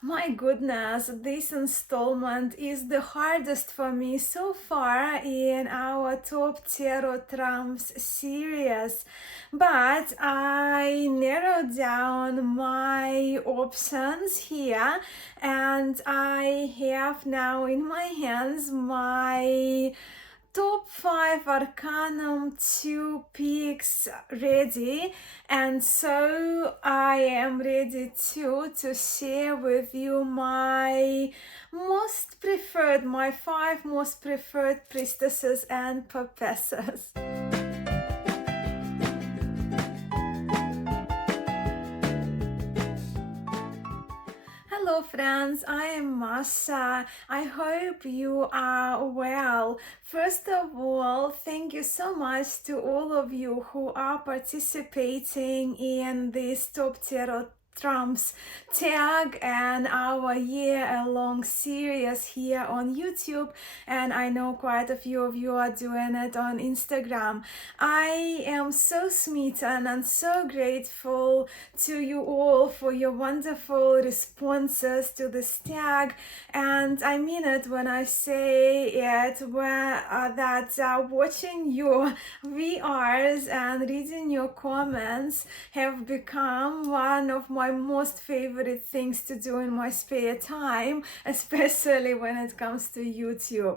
My goodness, this installment is the hardest for me so far in our Top Tarot Trumps series, but I narrowed down my options here and I have now in my hands my top 5 Arcanum 2 picks ready, and so I am ready to share with you my my 5 most preferred priestesses and popesses. Hello friends, I am Masha. I hope you are well. First of all, thank you so much to all of you who are participating in this Top Tarot Trumps tag and our year-long series here on YouTube, and I know quite a few of you are doing it on Instagram. I am so smitten and so grateful to you all for your wonderful responses to this tag, and I mean it when I say it that watching your VRs and reading your comments have become one of my most favorite things to do in my spare time, especially when it comes to YouTube.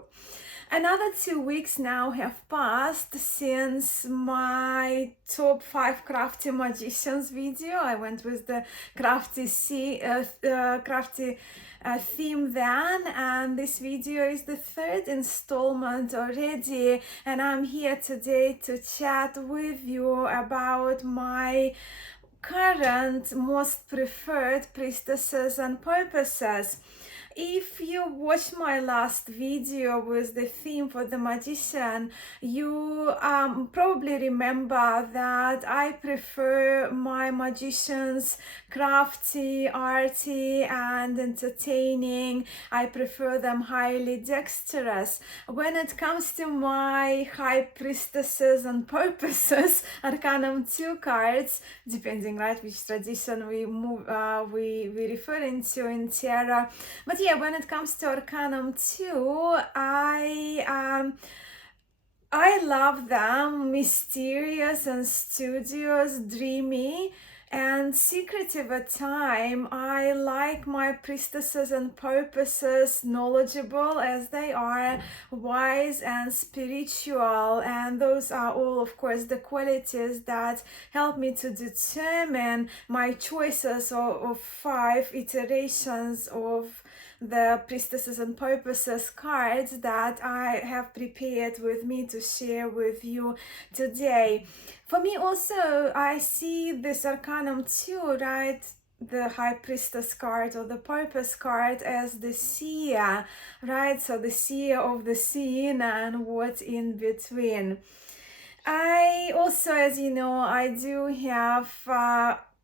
Another 2 weeks now have passed since my top 5 crafty magicians video. I went with the crafty theme then, and this video is the 3rd installment already, and I'm here today to chat with you about my current most preferred priestesses and popesses. If you watched my last video with the theme for the magician, you probably remember that I prefer my magicians crafty, arty, and entertaining. I prefer them highly dexterous. When it comes to my high priestesses and popesses, Arcanum 2 cards, depending right which tradition we referring to in tarot. But yeah, when it comes to Arcanum 2, I love them, mysterious and studious, dreamy, and secretive at time. I like my priestesses and popesses, knowledgeable as they are, wise and spiritual, and those are all of course the qualities that help me to determine my choices of 5 iterations of the priestesses and popesses cards that I have prepared with me to share with you today. For me also, I see this Arcanum 2, right, the High Priestess card or the Popess card, as the seer, right, so the seer of the scene and what's in between. I also, as you know, I do have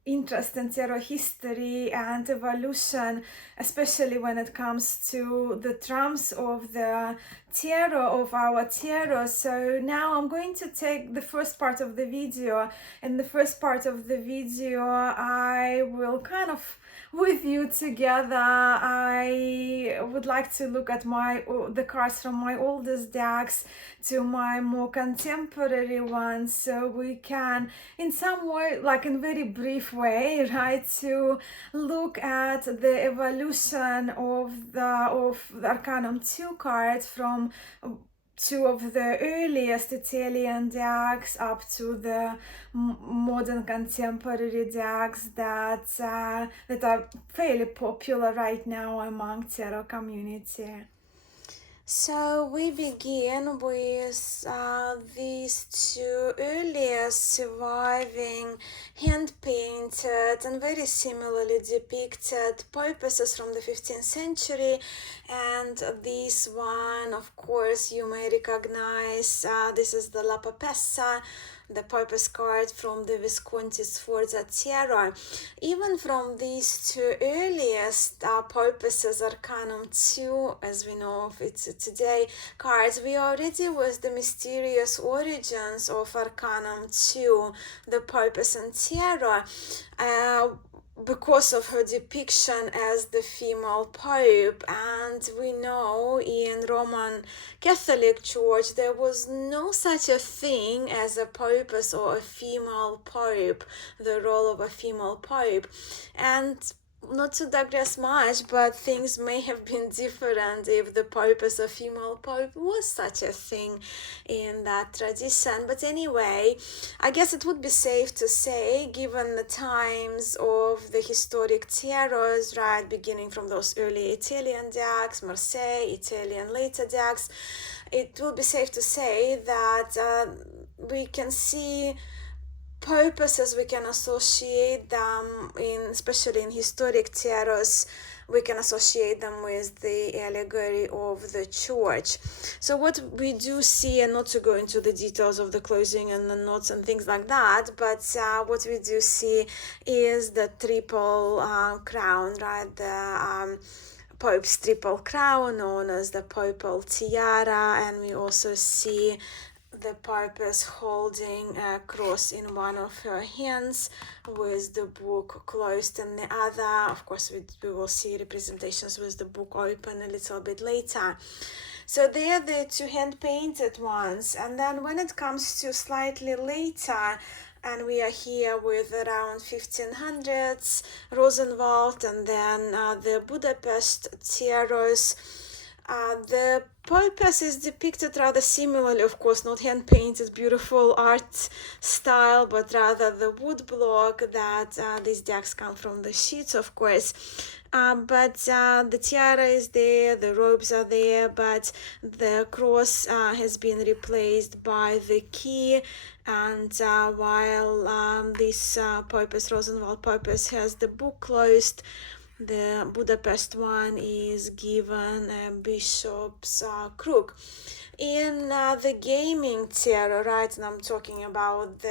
interest in tarot history and evolution, especially when it comes to the trumps of the tarot, of our tarot. So now I'm going to take the first part of the video. In the first part of the video, I will kind of with you together. I would like to look at the cards from my oldest decks to my more contemporary ones, so we can in some way, like in very brief way, right, to look at the evolution of the Arcanum 2 cards from 2 of the earliest Italian decks up to the modern contemporary decks that are fairly popular right now among tarot community. So we begin with these 2 earliest surviving hand-painted and very similarly depicted popesses from the 15th century, and this one, of course, you may recognize. This is the La Popessa, the Popess card from the Visconti Sforza Tarot. Even from these 2 earliest Popesses, Arcanum 2, as we know of it today, cards, we already with the mysterious origins of Arcanum 2, the Popess and Tarot. because of her depiction as the female pope. And we know in Roman Catholic Church there was no such a thing as a popess or a female pope, the role of a female pope. And not to digress much, but things may have been different if the pope as a female pope was such a thing in that tradition. But anyway, I guess it would be safe to say, given the times of the historic tarots, right, beginning from those early Italian decks, Marseille, Italian later decks, it would be safe to say that we can see purposes, we can associate them especially in historic tarots, we can associate them with the allegory of the church. So what we do see, and not to go into the details of the closing and the knots and things like that, but what we do see is the triple crown, right? The Pope's triple crown, known as the papal tiara, and we also see the Popess holding a cross in one of her hands with the book closed in the other. Of course, we will see representations with the book open a little bit later. So they are the two hand-painted ones. And then when it comes to slightly later, and we are here with around 1500s, Rosenwald, and then the Budapest tarots, the Popess is depicted rather similarly, of course, not hand-painted, beautiful art style, but rather the wood block that these decks come from the sheets, of course. But the tiara is there, the robes are there, but the cross has been replaced by the key. And while this Popess, Rosenwald Popess, has the book closed, the Budapest one is given a bishop's crook. In the gaming tarot, right, and I'm talking about the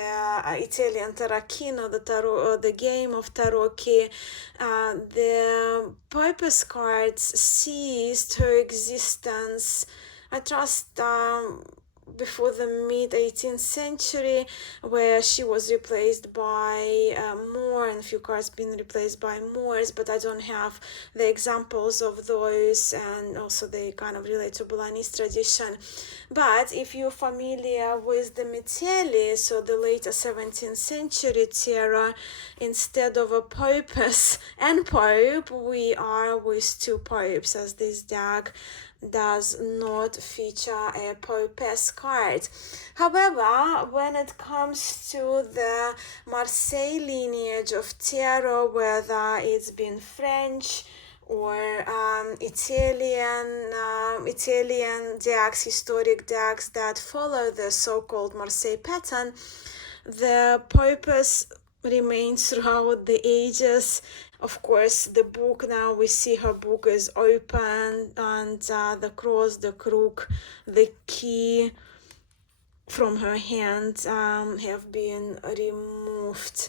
Italian tarocchino, the game of tarot key, the Popess cards ceased her existence, I trust, before the mid-18th century, where she was replaced by Moor, and a few cards been replaced by Moors, but I don't have the examples of those, and also they kind of relate to Bolognese tradition. But if you're familiar with the Metelli, so the later 17th century tarot, instead of a Popess and Pope, we are with two Popes, as this deck does not feature a Popess card. However, when it comes to the Marseille lineage of tarot, whether it's been French or Italian decks, historic decks that follow the so-called Marseille pattern, the Popess remains throughout the ages. Of course, the book, now we see her book is open, and the cross, the crook, the key from her hand have been removed.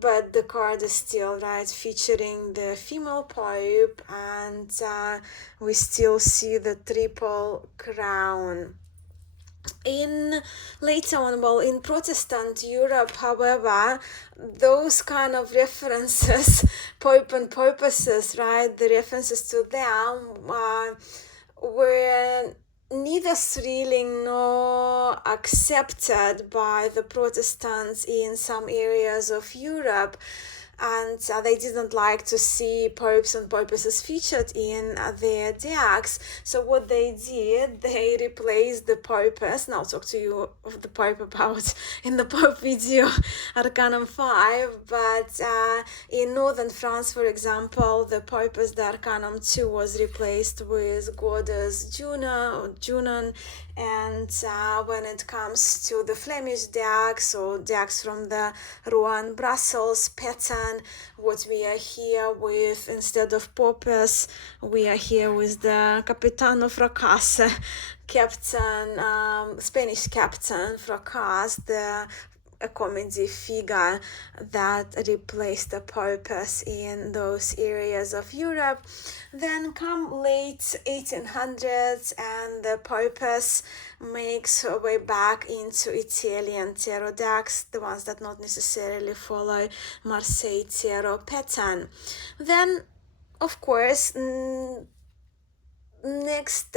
But the card is still, right, featuring the female pope, and we still see the triple crown. In later on, well, in Protestant Europe, however, those kind of references, Pope and Popesses, right, the references to them were neither thrilling nor accepted by the Protestants in some areas of Europe. And they didn't like to see popes and popesses featured in their decks. So what they did, they replaced the popess, and I'll talk to you of the pope about in the pope video, Arcanum 5, but in northern France, for example, the popess, the Arcanum 2, was replaced with goddess Junon, and when it comes to the Flemish decks, or decks from the Rouen Brussels pattern, what we are here with, instead of Popess, we are here with the Capitano Fracasse, captain, Spanish captain Fracasse, the a comedy figure that replaced the Popess in those areas of Europe. Then come late 1800s and the Popess makes her way back into Italian tarot decks, the ones that not necessarily follow Marseille tarot pattern. Then, of course, next,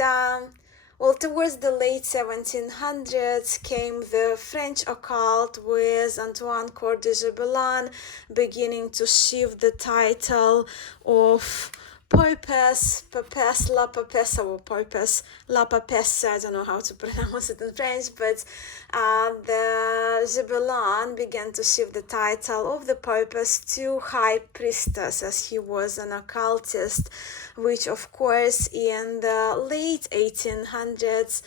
towards the late 1700s came the French occult with Antoine Coeur de Gibelin beginning to shift the title of Popess, Popess, La Popessa, or Popess, La Popessa, I don't know how to pronounce it in French, but the Gibelin began to shift the title of the Popess to High Priestess, as he was an occultist, which of course in the late 1800s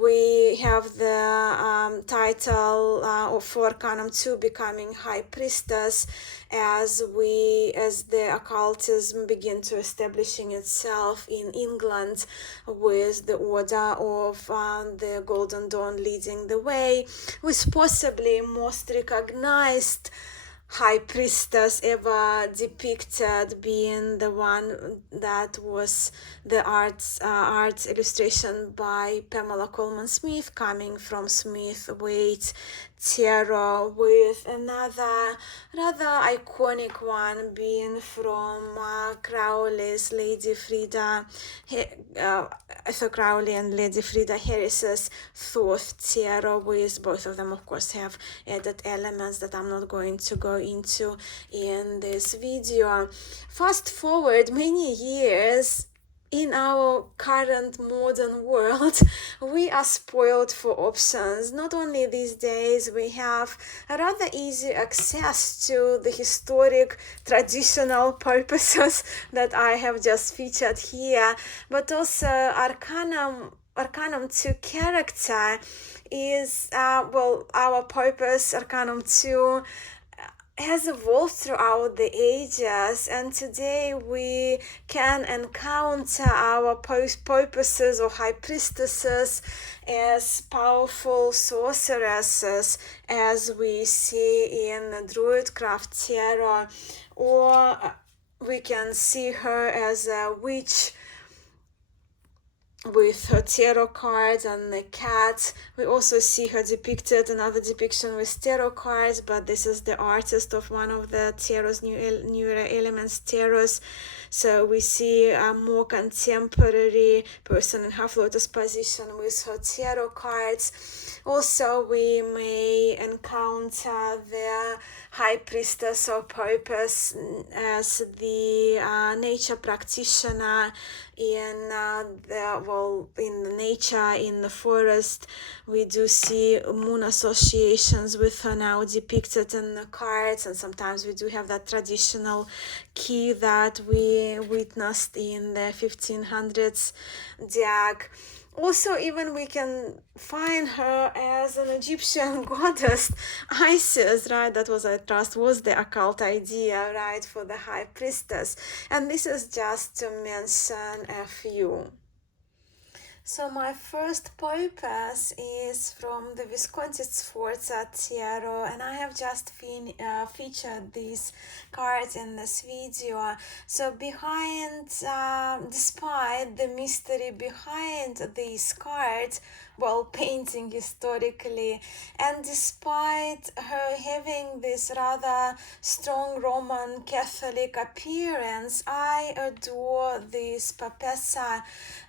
we have the title of Arcanum 2 becoming High Priestess as the occultism began to establishing itself in England with the Order of the Golden Dawn leading the way, with possibly most recognized High Priestess ever depicted being the one that was the art illustration by Pamela Coleman Smith, coming from Smith Waite Tarot, with another rather iconic one being from Crowley's Lady Frida, Arthur Crowley and Lady Frida Harris's Thoth Tarot, with both of them of course have added elements that I'm not going to go into in this video. Fast forward many years, in our current modern world, we are spoiled for options. Not only these days, we have a rather easy access to the historic traditional Popesses that I have just featured here, but also Arcanum 2 character is, our Popess Arcanum 2 has evolved throughout the ages, and today we can encounter our Popesses or High Priestesses as powerful sorceresses, as we see in Druidcraft Tarot, or we can see her as a witch with her tarot cards and the cat. We also see her depicted, another depiction with tarot cards, but this is the artist of one of the tarot's newer elements tarots. So we see a more contemporary person in half lotus position with her tarot cards. Also, we may encounter the High Priestess or Popess as the nature practitioner in in nature, in the forest. We do see moon associations with her now depicted in the cards, and sometimes we do have that traditional key that we witnessed in the 1500s deck. Also, even we can find her as an Egyptian goddess, Isis, right? That was, I trust, was the occult idea, right, for the High Priestess. And this is just to mention a few. So my first Popess is from the Visconti Sforza Tarot, and I have just featured these cards in this video. So behind, despite the mystery behind these cards, painting historically, and despite her having this rather strong Roman Catholic appearance, I adore this Popessa.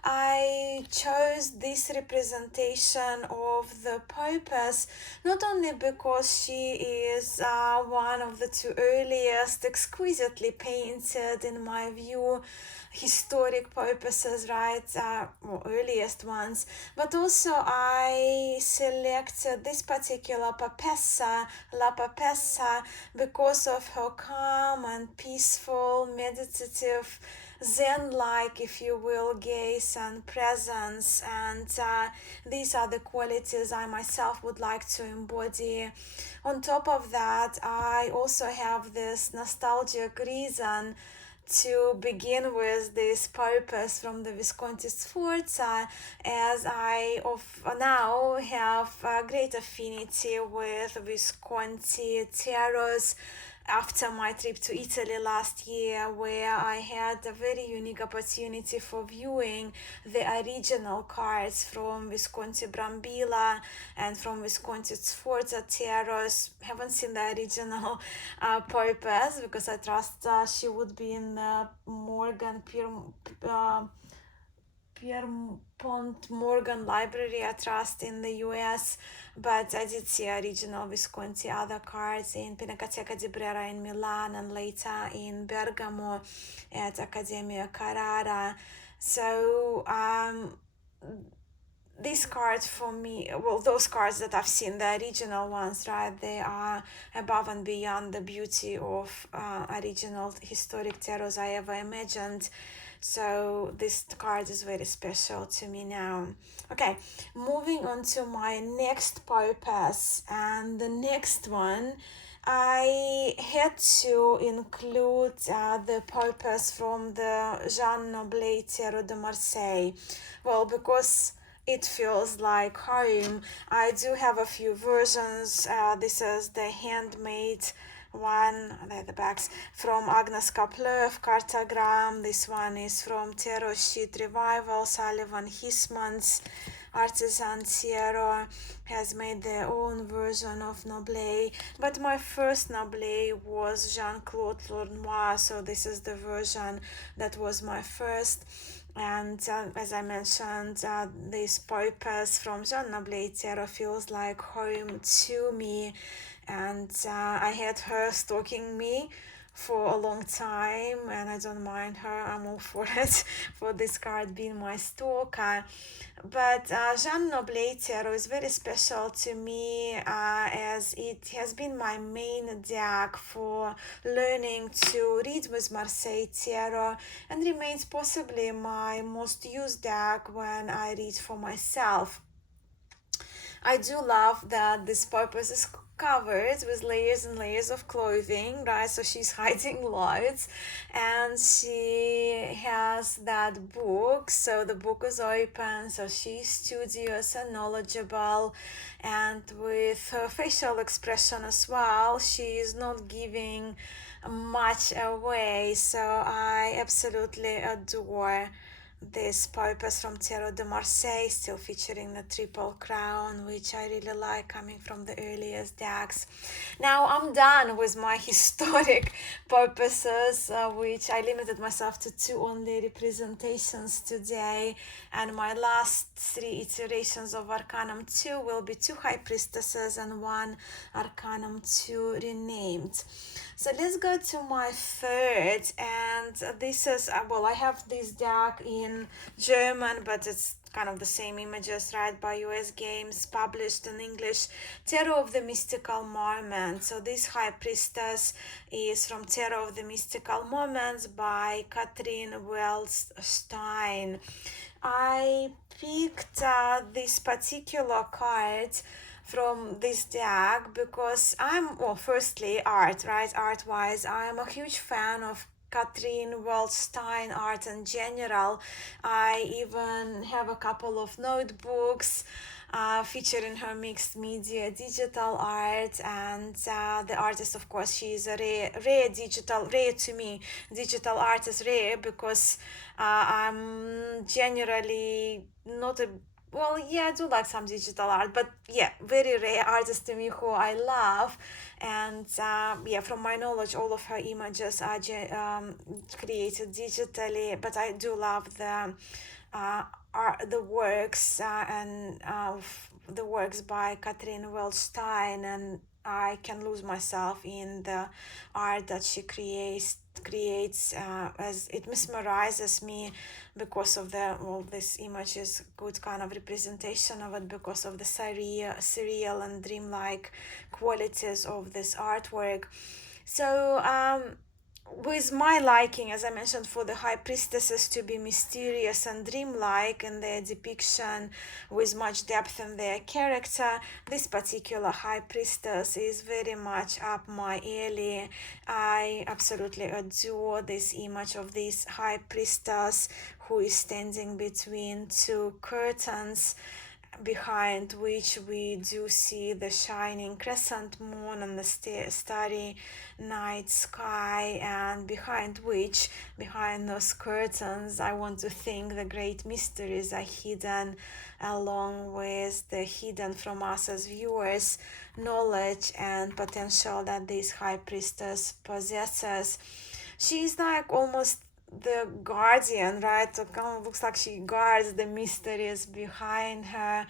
I chose this representation of the Popess not only because she is one of the two earliest exquisitely painted, in my view, historic Popesses, right, earliest ones, but also I selected this particular Popessa, La Popessa, because of her calm and peaceful, meditative, Zen-like, if you will, gaze and presence, and these are the qualities I myself would like to embody. On top of that, I also have this nostalgic reason to begin with this Popess from the Visconti Sforza, as I now have a great affinity with Visconti tarots after my trip to Italy last year, where I had a very unique opportunity for viewing the original cards from Visconti Brambilla and from Visconti Sforza tarots. Haven't seen the original Popess because I trust she would be in Pierpont Morgan Library, I trust, in the US, but I did see original Visconti other cards in Pinacoteca di Brera in Milan and later in Bergamo at Accademia Carrara. So these cards for me, well, those cards that I've seen, the original ones, right, they are above and beyond the beauty of original historic tarots I ever imagined. So this card is very special to me now. Okay, moving on to my next Popess, and the next one I had to include the Popess from the Jean Noblet Tarot de Marseille. Well, because it feels like home. I do have a few versions. This is the handmade one, the backs, from Agnes Kaplev, Cartagram. This one is from Tarot Sheet Revival, Sullivan Hismans. Artisan Tarot has made their own version of Noblet, but my first Noblet was Jean-Claude Tournois, so this is the version that was my first. And as I mentioned, this Popess from Jean Noblet Tarot feels like home to me, and I had her stalking me for a long time, and I don't mind her. I'm all for it, for this card being my stalker. But Jean Noblet Tarot is very special to me, as it has been my main deck for learning to read with Marseille Tarot, and remains possibly my most used deck when I read for myself. I do love that this Popess is covered with layers and layers of clothing, right? So she's hiding loads, and she has that book. So the book is open, so she's studious and knowledgeable, and with her facial expression as well, she is not giving much away. So I absolutely adore this Popess from Tarot de Marseille, still featuring the triple crown, which I really like, coming from the earliest decks. Now I'm done with my historic Popesses, which I limited myself to 2 only representations today, and my last 3 iterations of Arcanum 2 will be 2 High Priestesses and 1 Arcanum 2 renamed. So let's go to my third, and this is, well, I have this deck in German, but it's kind of the same images, right, by US Games, published in English, Tarot of the Mystical Moment. So this High Priestess is from Tarot of the Mystical Moments by Catherine Wells Stein. I picked this particular card from this deck because firstly, art-wise, I'm a huge fan of Catherine Waldstein art in general. I even have a couple of notebooks featuring her mixed media digital art, and the artist, of course, she is a rare to me, digital artist, rare because I'm generally not a I do like some digital art, but very rare artist to me who I love. And from my knowledge, all of her images are created digitally, but I do love the works the works by Catherine Wildstein, and I can lose myself in the art that she creates as it mesmerizes me because of this image is good kind of representation of it, because of the surreal and dreamlike qualities of this artwork. So with my liking, as I mentioned, for the high priestesses to be mysterious and dreamlike in their depiction with much depth in their character, this particular high priestess is very much up my alley. I absolutely adore this image of this high priestess who is standing between two curtains, behind which we do see the shining crescent moon and the starry night sky, and behind those curtains, I want to think the great mysteries are hidden, along with the hidden from us as viewers knowledge and potential that this high priestess possesses. She's like almost the guardian, right? It kind of looks like she guards the mysteries behind her,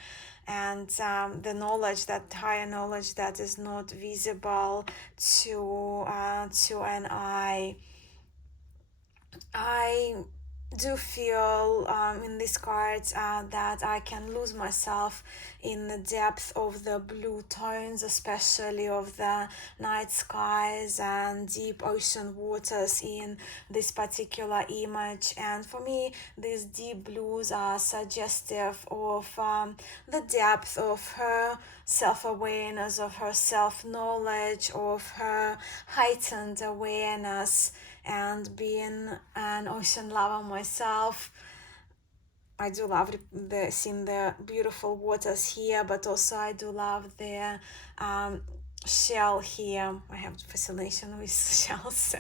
and the knowledge, that higher knowledge that is not visible to an eye. I do feel in these cards that I can lose myself in the depth of the blue tones, especially of the night skies and deep ocean waters in this particular image. And for me, these deep blues are suggestive of the depth of her self-awareness, of her self-knowledge, of her heightened awareness. And being an ocean lover myself, I do love seeing the beautiful waters here, but also I do love the shell here. I have fascination with shells, so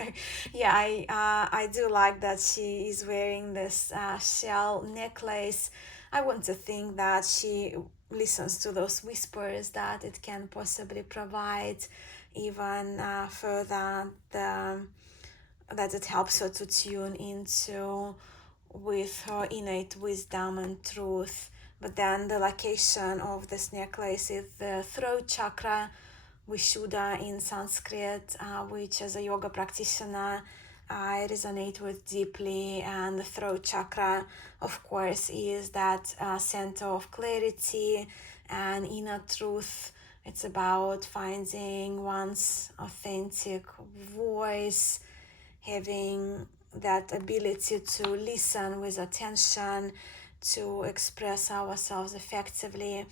yeah, I do like that she is wearing this shell necklace. I want to think that she listens to those whispers that it can possibly provide, even further that it helps her to tune into with her innate wisdom and truth. But then the location of this necklace is the throat chakra, Vishuddha in Sanskrit, which as a yoga practitioner I resonate with deeply. And the throat chakra, of course, is that center of clarity and inner truth. It's about finding one's authentic voice, having that ability to listen with attention, to express ourselves effectively.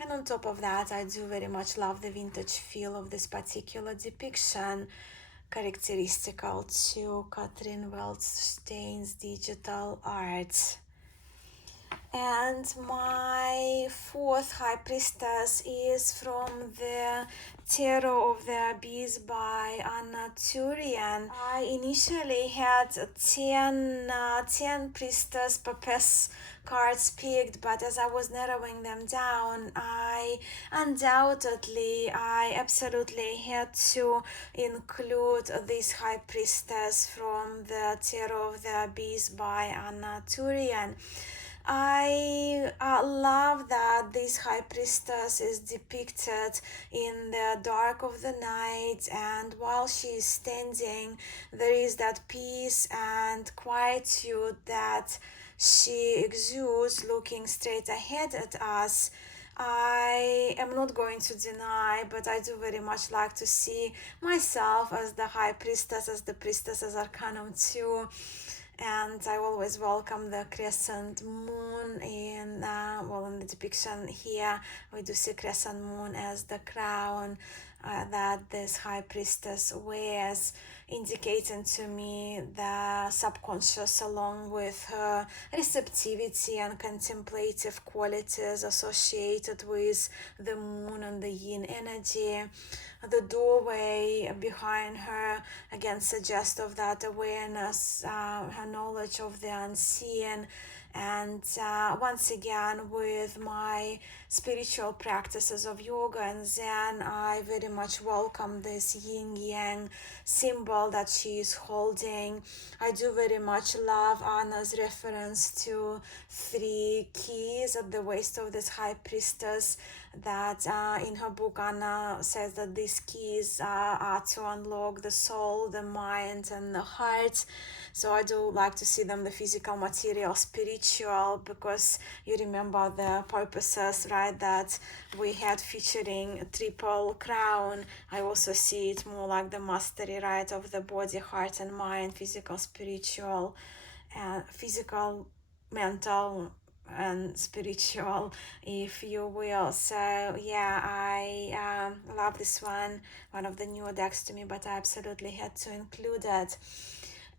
And on top of that, I do very much love the vintage feel of this particular depiction, characteristical to Catherine Waldstein's digital art. And my fourth high priestess is from the Tarot of the Abyss by Anna Turian. I initially had 10 Priestess Popess cards picked, but as I was narrowing them down, I absolutely had to include this high priestess from the Tarot of the Abyss by Anna Turian. I love that this high priestess is depicted in the dark of the night, and while she is standing, there is that peace and quietude that she exudes, looking straight ahead at us. I am not going to deny, but I do very much like to see myself as the high priestess, as the priestesses Arcanum too. And I always welcome the crescent moon in the depiction here we do see crescent moon as the crown that this high priestess wears, indicating to me the subconscious along with her receptivity and contemplative qualities associated with the moon and the yin energy. The doorway behind her again suggests of that awareness, her knowledge of the unseen. And once again, with my spiritual practices of yoga and Zen, I very much welcome this yin-yang symbol that she is holding. I do very much love Anna's reference to 3 keys at the waist of this high priestess, that in her book Anna says that these keys are to unlock the soul, the mind and the heart. So I do like to see them, the physical, material, spiritual spiritual, because you remember the Popesses, right, that we had featuring triple crown. I also see it more like the mastery, right, of the body, heart and mind, physical, spiritual, physical, mental and spiritual, if you will. So yeah, I love this one of the newer decks to me, but I absolutely had to include it.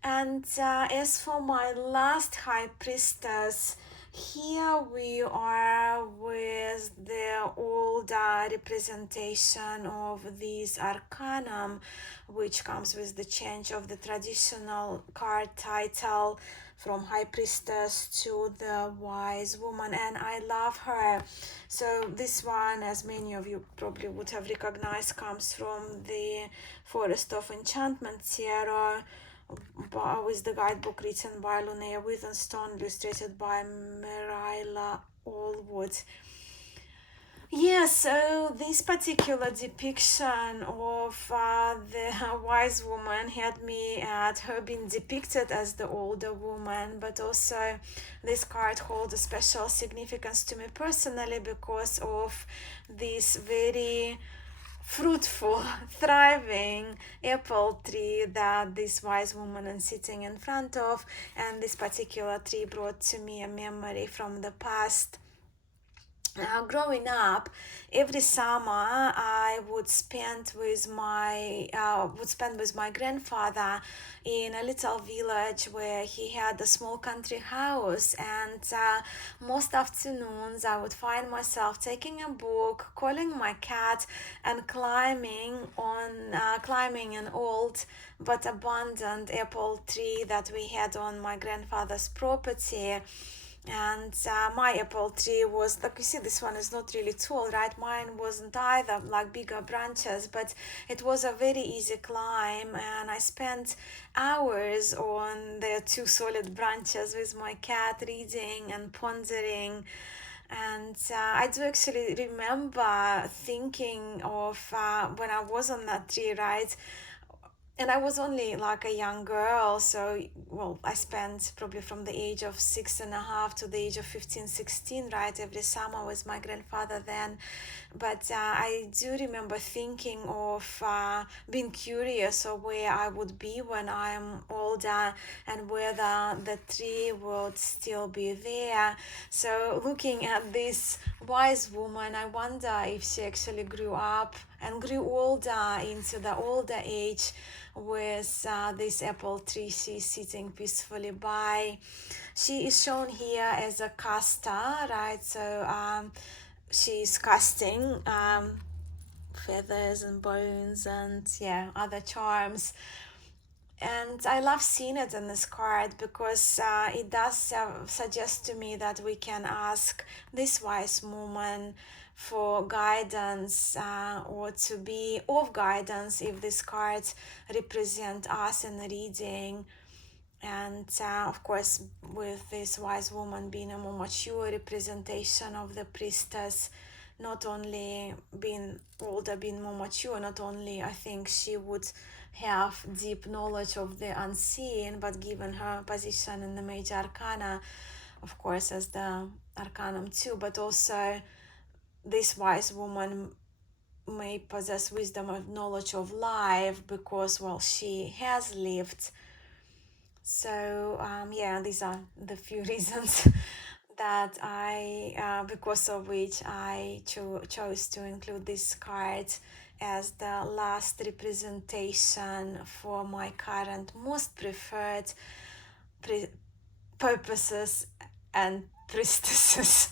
And as for my last High Priestess, here we are with the older representation of this Arcanum, which comes with the change of the traditional card title from High Priestess to the Wise Woman, and I love her. So this one, as many of you probably would have recognized, comes from the Forest of Enchantment Tarot, with the guidebook written by Linnea Withenstone, illustrated by Marilla Allwood. Yeah, so this particular depiction of the wise woman had me at her being depicted as the older woman, but also this card holds a special significance to me personally because of this very fruitful, thriving apple tree that this wise woman is sitting in front of. And this particular tree brought to me a memory from the past. Growing up, every summer I would spend with my grandfather in a little village where he had a small country house, and most afternoons I would find myself taking a book, calling my cat, and climbing an old but abandoned apple tree that we had on my grandfather's property. And my apple tree was, like you see, this one is not really tall, right? Mine wasn't either, like bigger branches, but it was a very easy climb, and I spent hours on the two solid branches with my cat, reading and pondering. And I do actually remember thinking of when I was on that tree, right? And I was only like a young girl, so well, I spent probably from the age of 6.5 to the age of 15, 16, right, every summer with my grandfather then. But I do remember thinking of being curious of where I would be when I'm older and whether the tree would still be there. So looking at this wise woman, I wonder if she actually grew up and grew older into the older age with this apple tree she's sitting peacefully by. She is shown here as a caster, right? So she's casting feathers and bones and other charms. And I love seeing it in this card because it does suggest to me that we can ask this wise woman for guidance or to be of guidance if these cards represent us in the reading. And of course, with this wise woman being a more mature representation of the priestess, not only being older, being more mature, not only I think she would have deep knowledge of the unseen, but given her position in the major arcana, of course, as the Arcanum too, but also this wise woman may possess wisdom of knowledge of life because, well, she has lived. So these are the few reasons that because of which I chose to include this card as the last representation for my current most preferred purposes and priestesses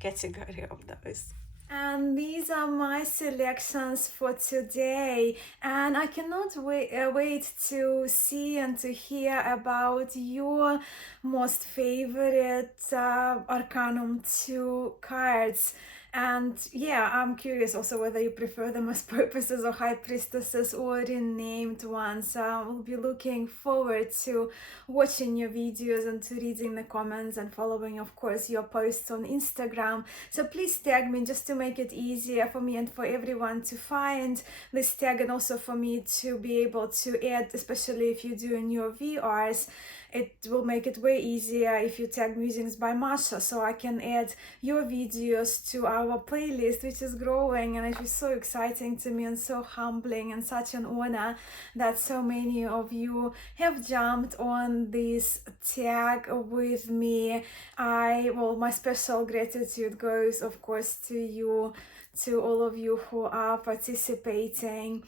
category of those. And these are my selections for today, and I cannot wait to see and to hear about your most favorite Arcanum 2 cards. And I'm curious also whether you prefer them as purposes or high priestesses or renamed ones. So I'll be looking forward to watching your videos and to reading the comments and following, of course, your posts on Instagram. So please tag me just to make it easier for me and for everyone to find this tag, and also for me to be able to add, especially if you're doing your VRs, it will make it way easier if you tag Musings by Mascha, so I can add your videos to our playlist, which is growing, and it is so exciting to me and so humbling and such an honor that so many of you have jumped on this tag with me. My special gratitude goes, of course, to you, to all of you who are participating.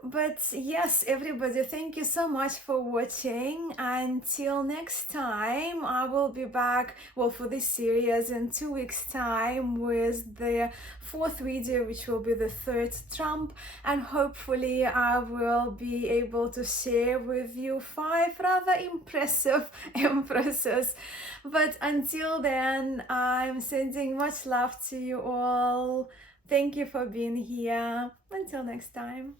But yes, everybody, thank you so much for watching. Until next time, I will be back, well, for this series in 2 weeks time with the 4th video, which will be the 3rd Trump, and hopefully I will be able to share with you 5 rather impressive empresses. But until then, I'm sending much love to you all. Thank you for being here. Until next time.